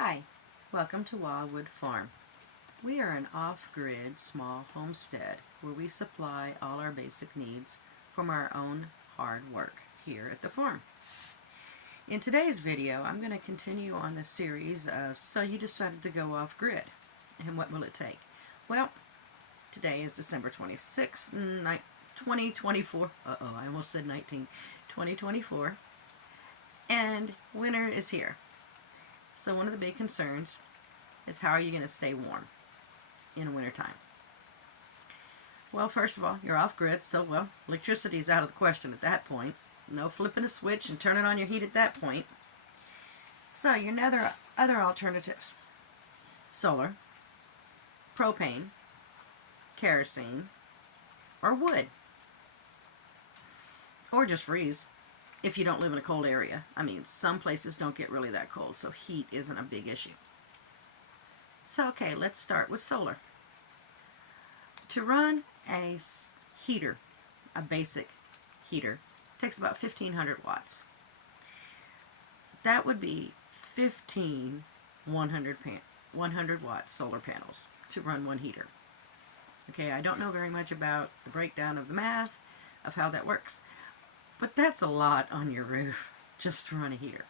Hi, welcome to Wildwood Farm. We are an off-grid small homestead where we supply all our basic needs from our own hard work here at the farm. In today's video, I'm going to continue on the series of So You Decided to Go Off-Grid, and what will it take? Well, today is December 26, 2024. I almost said 2024. And winter is here. So one of the big concerns is how are you going to stay warm in wintertime? Well, first of all, you're off-grid, so, electricity is out of the question at that point. No flipping a switch and turning on your heat at that point. So your other alternatives: solar, propane, kerosene, or wood. Or just freeze if you don't live in a cold area. I mean, some places don't get really that cold, so heat isn't a big issue. So, okay, let's start with solar. To run a heater, a basic heater, takes about 1,500 watts. That would be 15 100 watt solar panels to run one heater. Okay, I don't know very much about the breakdown of the math of how that works, but that's a lot on your roof just to run a heater.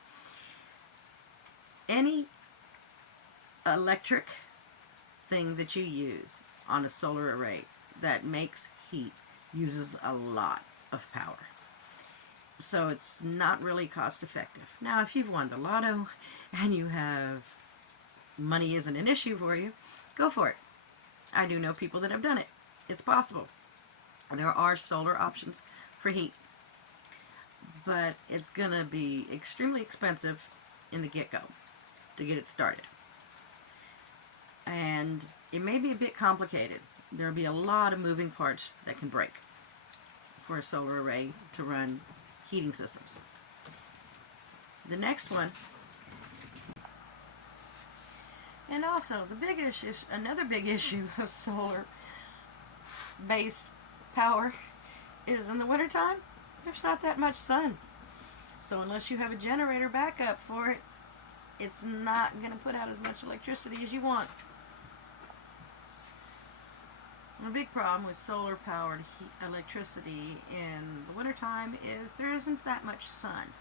Any electric thing that you use on a solar array that makes heat uses a lot of power. So it's not really cost effective. Now, if you've won the lotto and you have money isn't an issue for you, go for it. I do know people that have done it. It's possible. There are solar options for heat, but it's going to be extremely expensive in the get-go to get it started. And it may be a bit complicated. There'll be a lot of moving parts that can break for a solar array to run heating systems. The next one, and also the big issue, another big issue of solar-based power is in the wintertime, there's not that much sun. So unless you have a generator backup for it, it's not going to put out as much electricity as you want. The big problem with solar-powered electricity in the wintertime is there isn't that much sun.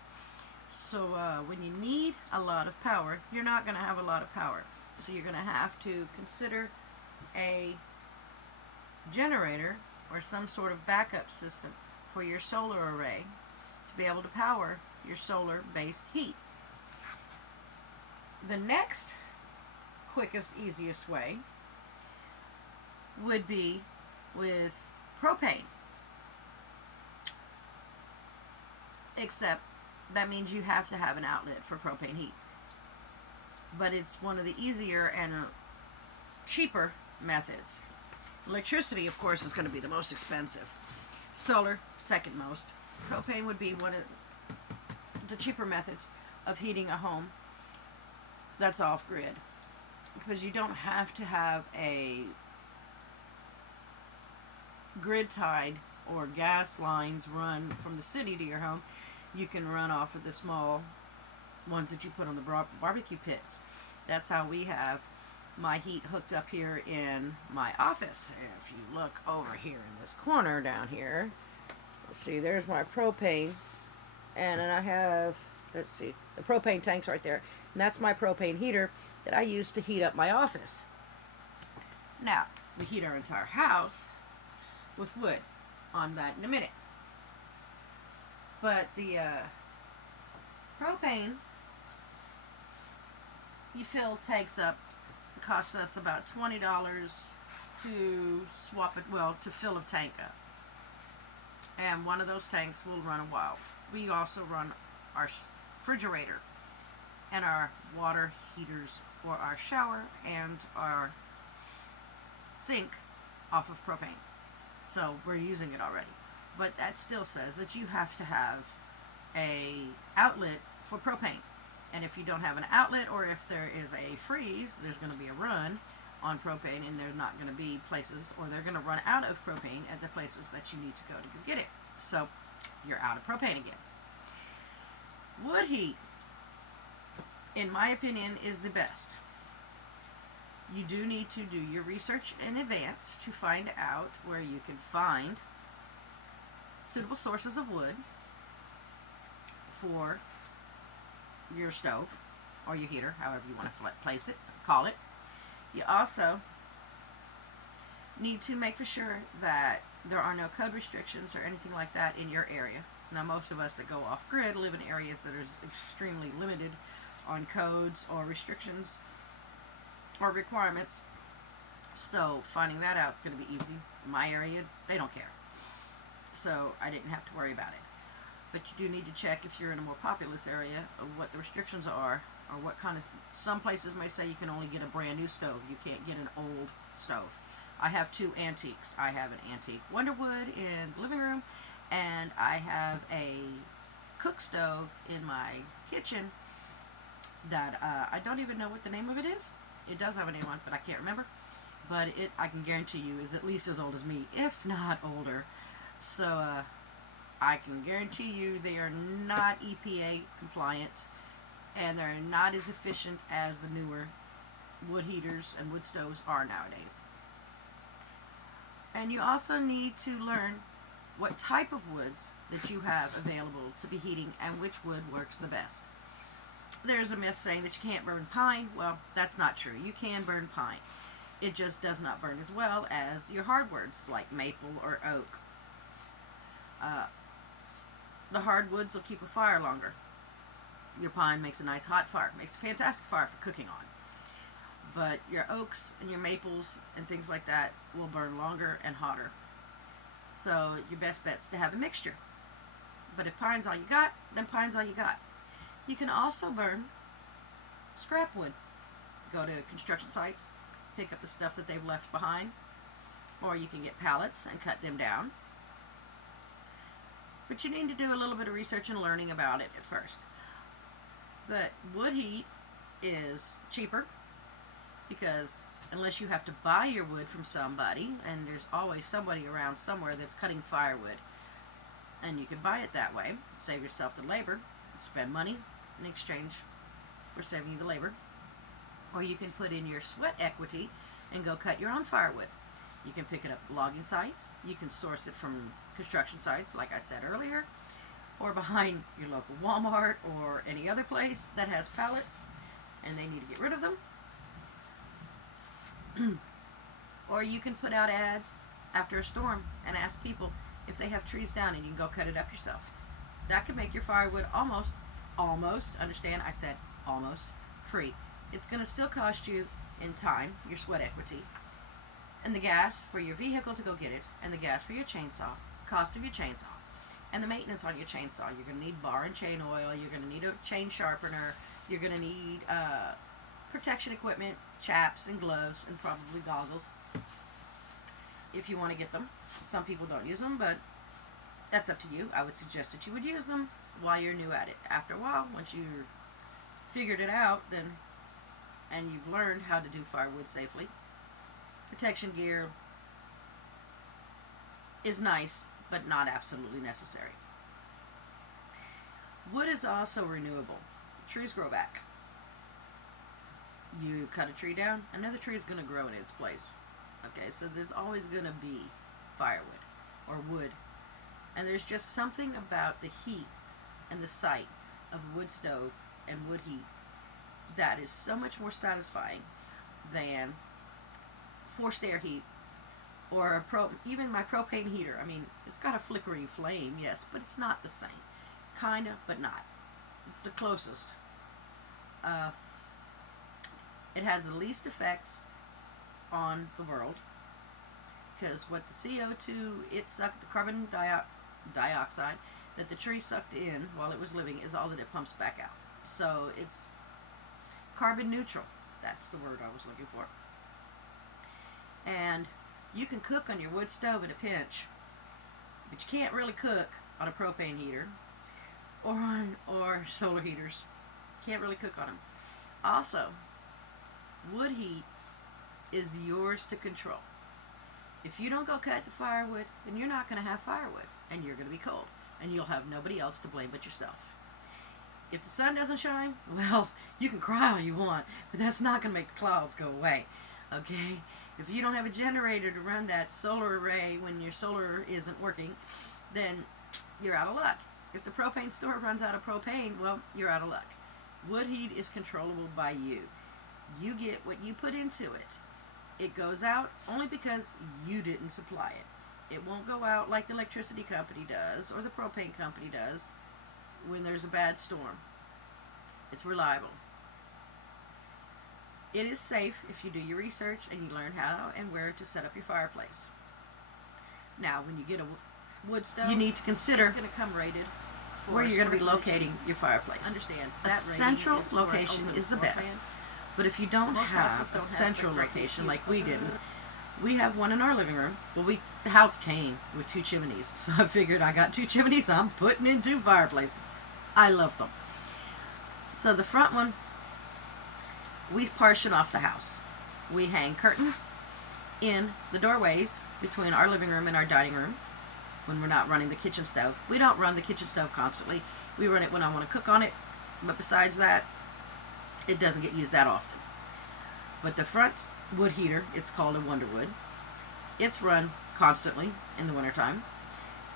So when you need a lot of power, you're not going to have a lot of power. So you're going to have to consider a generator or some sort of backup system for your solar array to be able to power your solar-based heat. The next quickest, easiest way would be with propane. Except that means you have to have an outlet for propane heat. But it's one of the easier and cheaper methods. Electricity, of course, is going to be the most expensive. Solar, second most. Propane would be one of the cheaper methods of heating a home that's off-grid, because you don't have to have a grid-tied or gas lines run from the city to your home. You can run off of the small ones that you put on the barbecue pits. That's how we have my heat hooked up here in my office. If you look over here in this corner down here, let's see, there's my propane, and then I have, let's see, the propane tank's right there, and that's my propane heater that I use to heat up my office. Now, we heat our entire house with wood. On that in a minute. But the propane you fill tanks up, costs us about $20 to swap it, to fill a tank up. And one of those tanks will run a while. We also run our refrigerator and our water heaters for our shower and our sink off of propane. So we're using it already. But that still says that you have to have a outlet for propane. And if you don't have an outlet, or if there is a freeze, there's going to be a run on propane, and there's not going to be places, or they're going to run out of propane at the places that you need to go get it. So you're out of propane again. Wood heat in my opinion, is the best. You do need to do your research in advance to find out where you can find suitable sources of wood for your stove or your heater, however you want to place it, call it. You also need to make for sure that there are no code restrictions or anything like that in your area. Now, most of us that go off grid live in areas that are extremely limited on codes or restrictions or requirements, so finding that out is going to be easy. In my area, they don't care, so I didn't have to worry about it. But you do need to check, if you're in a more populous area, of what the restrictions are, or what kind of, some places may say you can only get a brand new stove, you can't get an old stove. I have two antiques. I have an antique Wonderwood in the living room, and I have a cook stove in my kitchen that I don't even know what the name of it is. It does have a name on it, but I can't remember. But it, I can guarantee you, is at least as old as me, if not older. So I can guarantee you they are not EPA compliant, and they're not as efficient as the newer wood heaters and wood stoves are nowadays. And you also need to learn what type of woods that you have available to be heating and which wood works the best. There's a myth saying that you can't burn pine. Well, that's not true. You can burn pine. It just does not burn as well as your hardwoods like maple or oak. The hardwoods will keep a fire longer. Your pine makes a nice hot fire. Makes a fantastic fire for cooking on. But your oaks and your maples and things like that will burn longer and hotter. So your best bet's to have a mixture. But if pine's all you got, then pine's all you got. You can also burn scrap wood. Go to construction sites, pick up the stuff that they've left behind, or you can get pallets and cut them down. But you need to do a little bit of research and learning about it at first. But wood heat is cheaper, because unless you have to buy your wood from somebody, and there's always somebody around somewhere that's cutting firewood, and you can buy it that way, save yourself the labor, spend money in exchange for saving you the labor. Or you can put in your sweat equity and go cut your own firewood. You can pick it up at logging sites, you can source it from construction sites like I said earlier, or behind your local Walmart or any other place that has pallets and they need to get rid of them. Or you can put out ads after a storm and ask people if they have trees down, and you can go cut it up yourself. That could make your firewood almost, understand I said almost, free. It's going to still cost you in time, your sweat equity, and the gas for your vehicle to go get it, and the gas for your chainsaw, cost of your chainsaw, and the maintenance on your chainsaw. You're going to need bar and chain oil, you're going to need a chain sharpener, you're going to need protection equipment, chaps and gloves, and probably goggles if you want to get them. Some people don't use them, but that's up to you. I would suggest that you would use them while you're new at it. After a while, once you've figured it out, then and you've learned how to do firewood safely, protection gear is nice, but not absolutely necessary. Wood is also renewable. Trees grow back. You cut a tree down, another tree is going to grow in its place. Okay, so there's always going to be firewood or wood. And there's just something about the heat and the sight of a wood stove and wood heat that is so much more satisfying than forced air heat or even my propane heater. I mean, it's got a flickering flame, yes, but it's not the same. Kinda, but not. It's the closest. It has the least effects on the world, because what the CO2 it sucked, the carbon dioxide that the tree sucked in while it was living, is all that it pumps back out. So it's carbon neutral. That's the word I was looking for. And you can cook on your wood stove at a pinch, but you can't really cook on a propane heater or solar heaters. Can't really cook on them. Also, wood heat is yours to control. If you don't go cut the firewood, then you're not going to have firewood, and you're going to be cold, and you'll have nobody else to blame but yourself. If the sun doesn't shine, well, you can cry all you want, but that's not going to make the clouds go away. Okay? If you don't have a generator to run that solar array when your solar isn't working, then you're out of luck. If the propane store runs out of propane, well, you're out of luck. Wood heat is controllable by you. You get what you put into it. It goes out only because you didn't supply it. It won't go out like the electricity company does or the propane company does when there's a bad storm. It's reliable. It is safe if you do your research and you learn how and where to set up your fireplace. Now, when you get a wood stove, you need to consider it's going to come rated for where you're going to be locating your fireplace. Understand, a central location is the best. But if you don't have a central location like we didn't, we have one in our living room. Well, the house came with 2 chimneys, so I figured I got 2 chimneys, I'm putting in 2 fireplaces. I love them. So the front one, we partition off the house. We hang curtains in the doorways between our living room and our dining room when we're not running the kitchen stove. We don't run the kitchen stove constantly. We run it when I want to cook on it, but besides that, it doesn't get used that often. But the front wood heater, it's called a Wonderwood. It's run constantly in the wintertime.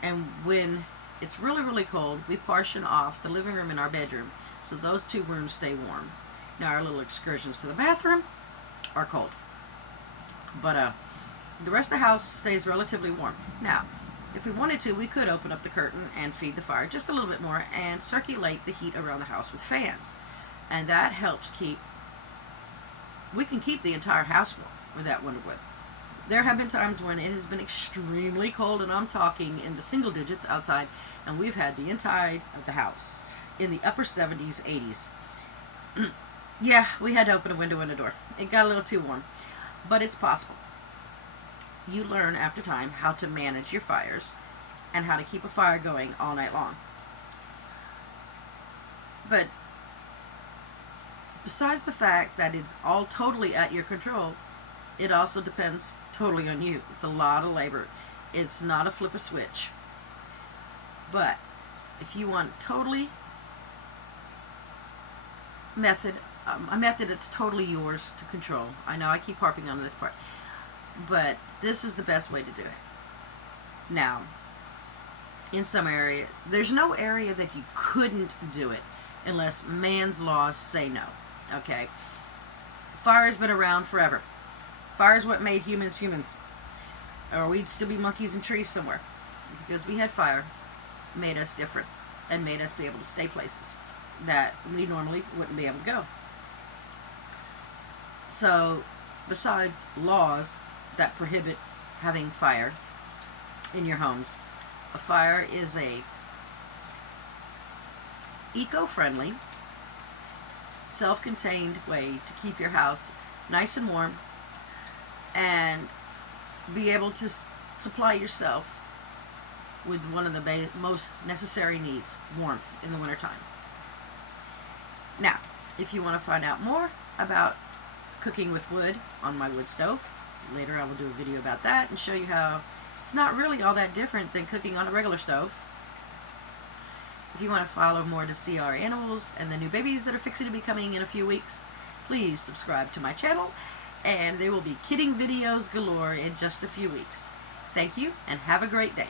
And when it's really, really cold, we partition off the living room and our bedroom so those 2 rooms stay warm. Now our little excursions to the bathroom are cold. But the rest of the house stays relatively warm. Now, if we wanted to, we could open up the curtain and feed the fire just a little bit more and circulate the heat around the house with fans. And that helps we can keep the entire house warm with that Wonderwood. There have been times when it has been extremely cold, and I'm talking in the single digits outside, and we've had the inside of the house in the upper 70s, 80s. Yeah, we had to open a window and a door. It got a little too warm, but it's possible. You learn after time how to manage your fires and how to keep a fire going all night long. But besides the fact that it's all totally at your control, it also depends totally on you. It's a lot of labor. It's not a flip a switch. But if you want totally a method that's totally yours to control. I know I keep harping on this part, but this is the best way to do it. Now, in some area, there's no area that you couldn't do it unless man's laws say no. Okay? Fire's been around forever. Fire's what made humans humans. Or we'd still be monkeys in trees somewhere. Because we had fire, made us different, and made us be able to stay places that we normally wouldn't be able to go. So, besides laws that prohibit having fire in your homes, a fire is a eco-friendly, self-contained way to keep your house nice and warm and be able to supply yourself with one of the most necessary needs, warmth, in the wintertime. Now, if you want to find out more about cooking with wood on my wood stove, later I will do a video about that and show you how it's not really all that different than cooking on a regular stove. If you want to follow more to see our animals and the new babies that are fixing to be coming in a few weeks, please subscribe to my channel, and there will be kidding videos galore in just a few weeks. Thank you, and have a great day.